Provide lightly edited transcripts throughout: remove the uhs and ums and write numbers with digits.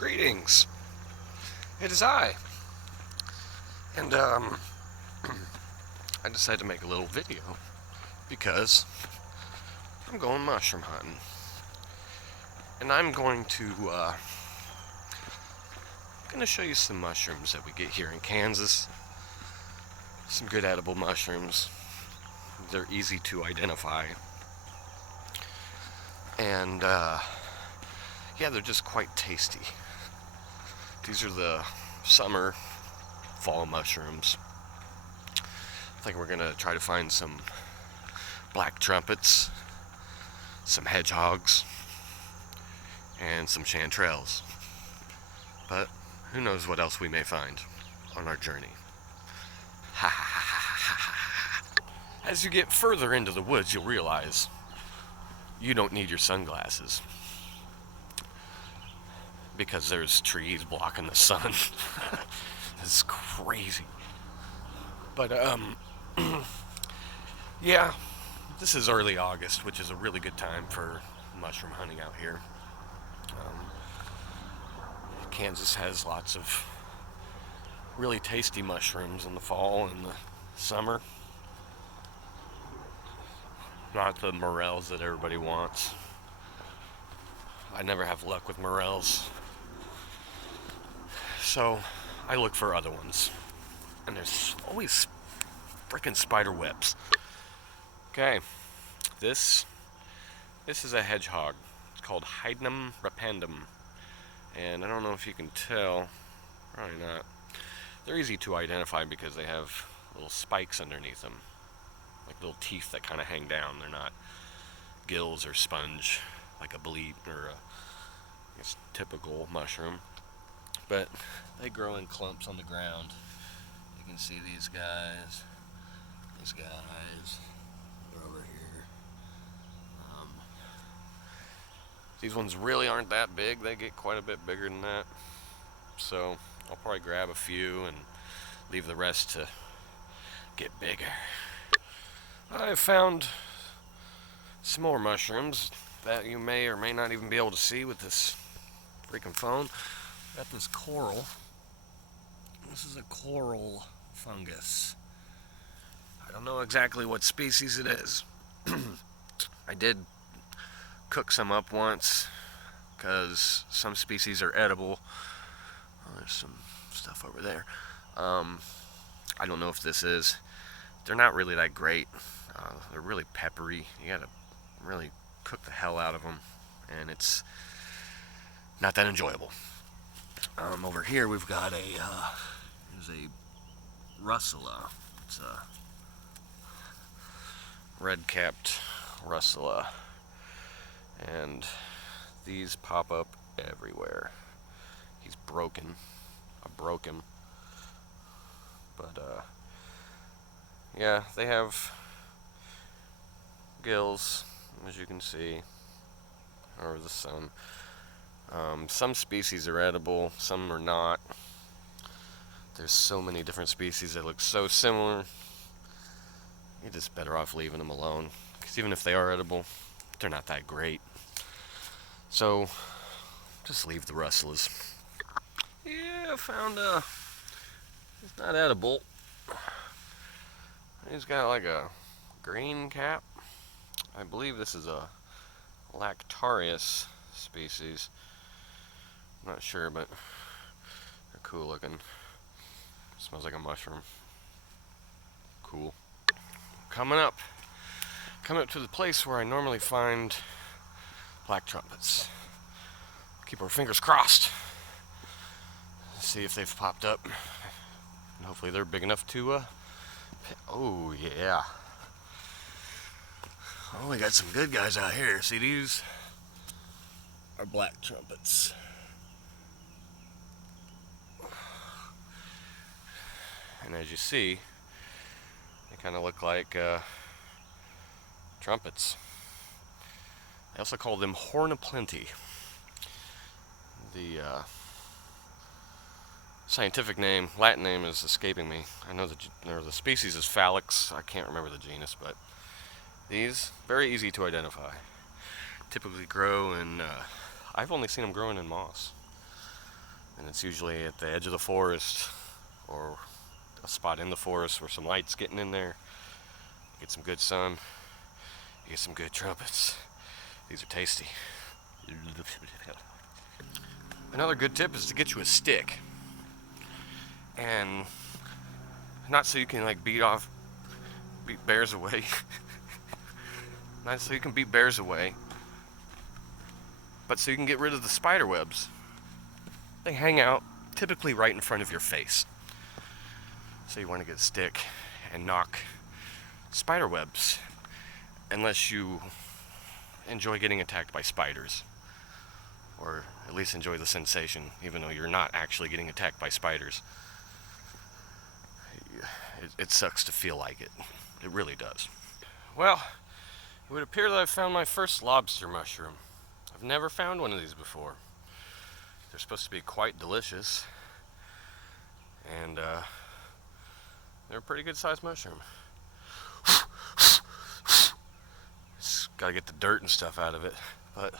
Greetings. It is I. And I decided to make a little video because I'm going mushroom hunting. And I'm going to show you some mushrooms that we get here in Kansas. Some good edible mushrooms. They're easy to identify. And yeah, they're just quite tasty. These are the summer, fall mushrooms. I think we're gonna try to find some black trumpets, some hedgehogs, and some chanterelles. But who knows what else we may find on our journey. As you get further into the woods, you'll realize you don't need your sunglasses because there's trees blocking the sun. It's crazy. But yeah, this is early August, which is a really good time for mushroom hunting out here. Kansas has lots of really tasty mushrooms in the fall and the summer. Not the morels that everybody wants. I never have luck with morels. So I look for other ones. And there's always freaking spider webs. Okay, this is a hedgehog. It's called Hydnum rapandum. And I don't know if you can tell, probably not. They're easy to identify because they have little spikes underneath them. Like little teeth that kind of hang down. They're not gills or sponge like a bolete or a typical mushroom. But they grow in clumps on the ground. You can see these guys. They're over here. These ones really aren't that big. They get quite a bit bigger than that. So I'll probably grab a few and leave the rest to get bigger. I found some more mushrooms that you may or may not even be able to see with this freaking phone. Got this coral. This is a coral fungus. I don't know exactly what species it is. I did cook some up once because some species are edible. Oh, there's some stuff over there. I don't know if this is. They're not really that great. They're really peppery. You gotta really cook the hell out of them, and it's not that enjoyable. Over here we've got there's a russula. It's a red-capped russula, and these pop up everywhere. He's broken. I broke him. But yeah, they have gills, as you can see, over the sun. Some species are edible, some are not. There's so many different species that look so similar. You're just better off leaving them alone, because even if they are edible, they're not that great. So just leave the rustlers. Yeah, I found it's not edible. He's got like a green cap. I believe this is a Lactarius species. I'm not sure, but they're cool looking. Smells like a mushroom. Cool. Coming up to the place where I normally find black trumpets. Keep our fingers crossed. See if they've popped up. And hopefully they're big enough to oh yeah. Oh, we got some good guys out here. See, these are black trumpets. And as you see, they kind of look like trumpets. They also call them horn of plenty. The scientific name, Latin name, is escaping me. I know the species is Phalanx. I can't remember the genus, but these very easy to identify. Typically grow in. I've only seen them growing in moss. And it's usually at the edge of the forest or a spot in the forest where some light's getting in there. Get some good sun. Get some good trumpets. These are tasty. Another good tip is to get you a stick. And not so you can like beat bears away. Not so you can beat bears away, but so you can get rid of the spider webs. They hang out typically right in front of your face. So you want to get a stick and knock spider webs, unless you enjoy getting attacked by spiders, or at least enjoy the sensation, even though you're not actually getting attacked by spiders. It sucks to feel like it. It really does. Well, it would appear that I've found my first lobster mushroom. I've never found one of these before. They're supposed to be quite delicious, and they're a pretty good sized mushroom. Just gotta get the dirt and stuff out of it. But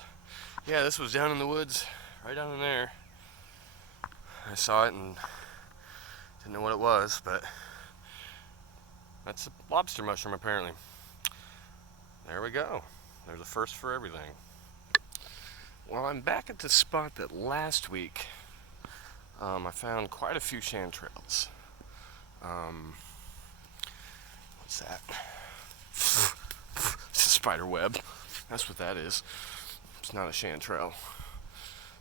yeah, this was down in the woods, right down in there. I saw it and didn't know what it was, but that's a lobster mushroom apparently. There we go. There's a first for everything. Well, I'm back at the spot that last week I found quite a few chanterelles. What's that? It's a spider web. That's what that is. It's not a chanterelle.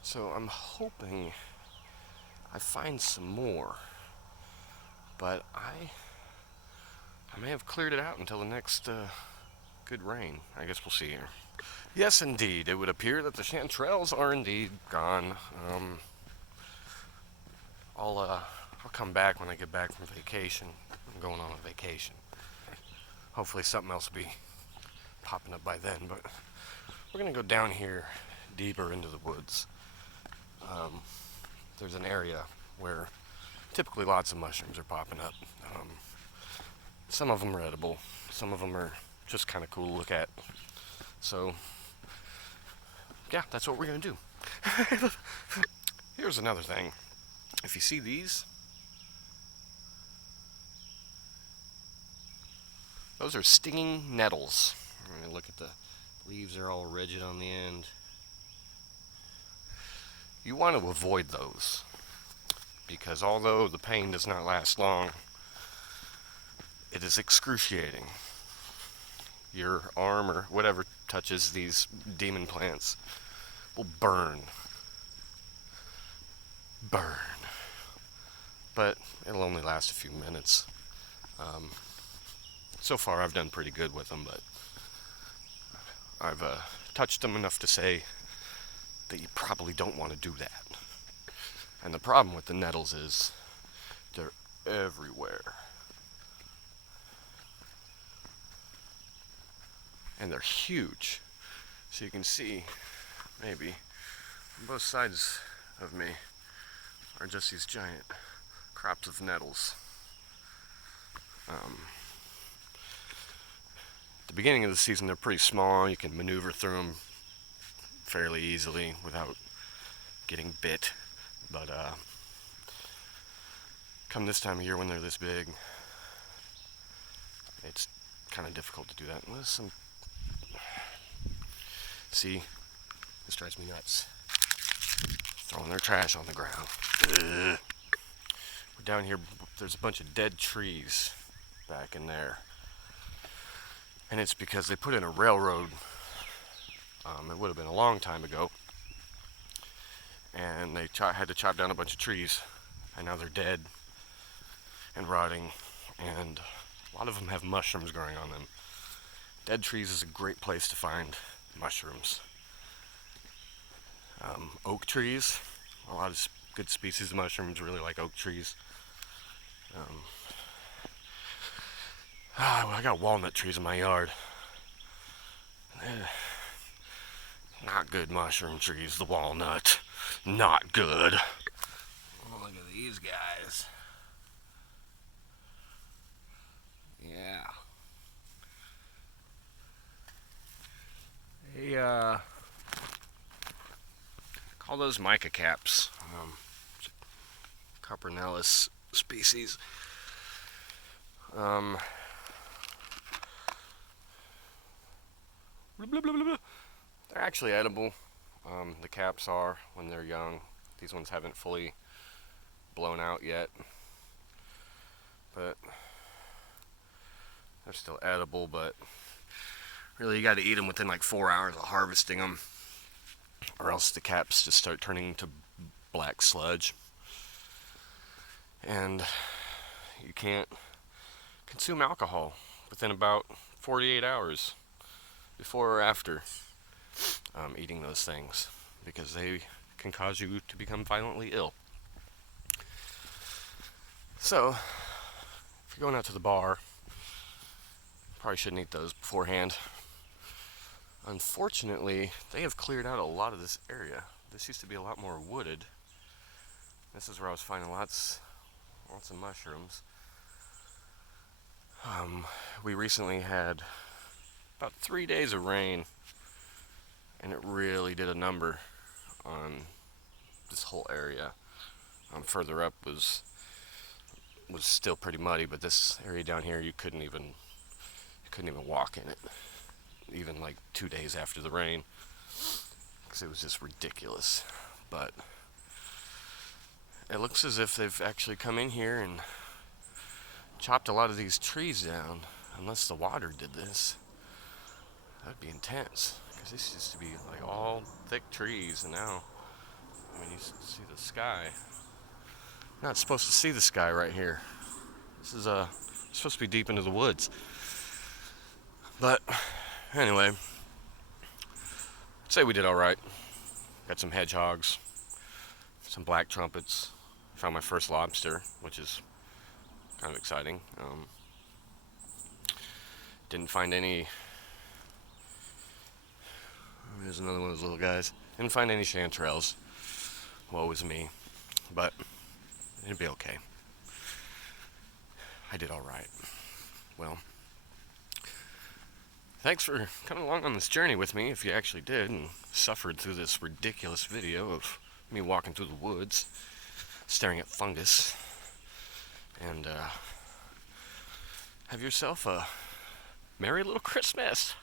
So I'm hoping I find some more. But I may have cleared it out until the next good rain. I guess we'll see here. Yes, indeed. It would appear that the chanterelles are indeed gone. I'll come back when I get back from vacation. I'm going on a vacation. Hopefully something else will be popping up by then. But we're going to go down here deeper into the woods. There's an area where typically lots of mushrooms are popping up. Some of them are edible. Some of them are just kind of cool to look at. So, yeah, that's what we're going to do. Here's another thing. If you see these, those are stinging nettles. Look at the leaves, are all rigid on the end. You want to avoid those, because although the pain does not last long, it is excruciating. Your arm or whatever touches these demon plants will burn. But it'll only last a few minutes. So far I've done pretty good with them, but I've touched them enough to say that you probably don't want to do that. And the problem with the nettles is they're everywhere. And they're huge. So you can see, maybe, on both sides of me are just these giant crops of nettles. At the beginning of the season, they're pretty small. You can maneuver through them fairly easily without getting bit. But come this time of year when they're this big, it's kind of difficult to do that. Unless some... See, this drives me nuts. Throwing their trash on the ground. Ugh. We're down here, there's a bunch of dead trees back in there. And it's because they put in a railroad. It would have been a long time ago. And they had to chop down a bunch of trees. And now they're dead and rotting. And a lot of them have mushrooms growing on them. Dead trees is a great place to find mushrooms. Oak trees, a lot of good species of mushrooms really like oak trees. I got walnut trees in my yard. Not good mushroom trees, the walnut. Not good. Oh, look at these guys. Yeah. They, call those mica caps. Copernellus species. They're actually edible. The caps are when they're young. These ones haven't fully blown out yet, but they're still edible. But really, you got to eat them within like 4 hours of harvesting them, or else the caps just start turning into black sludge, and you can't consume alcohol within about 48 hours before or after eating those things, because they can cause you to become violently ill. So, if you're going out to the bar, probably shouldn't eat those beforehand. Unfortunately, they have cleared out a lot of this area. This used to be a lot more wooded. This is where I was finding lots of mushrooms. We recently had about 3 days of rain, and it really did a number on this whole area. Further up was still pretty muddy, but this area down here you couldn't even walk in it, even like 2 days after the rain, because it was just ridiculous. But it looks as if they've actually come in here and chopped a lot of these trees down. Unless the water did this, that'd be intense, because this used to be like all thick trees, and now, I mean, you see the sky. Not supposed to see the sky right here. This is supposed to be deep into the woods. But anyway, I'd say we did all right. Got some hedgehogs, some black trumpets. Found my first lobster, which is kind of exciting. Didn't find any. There's another one of those little guys. Didn't find any chanterelles. Woe is me. But it'd be okay. I did all right. Well, thanks for coming along on this journey with me, if you actually did, and suffered through this ridiculous video of me walking through the woods, staring at fungus. And have yourself a Merry Little Christmas.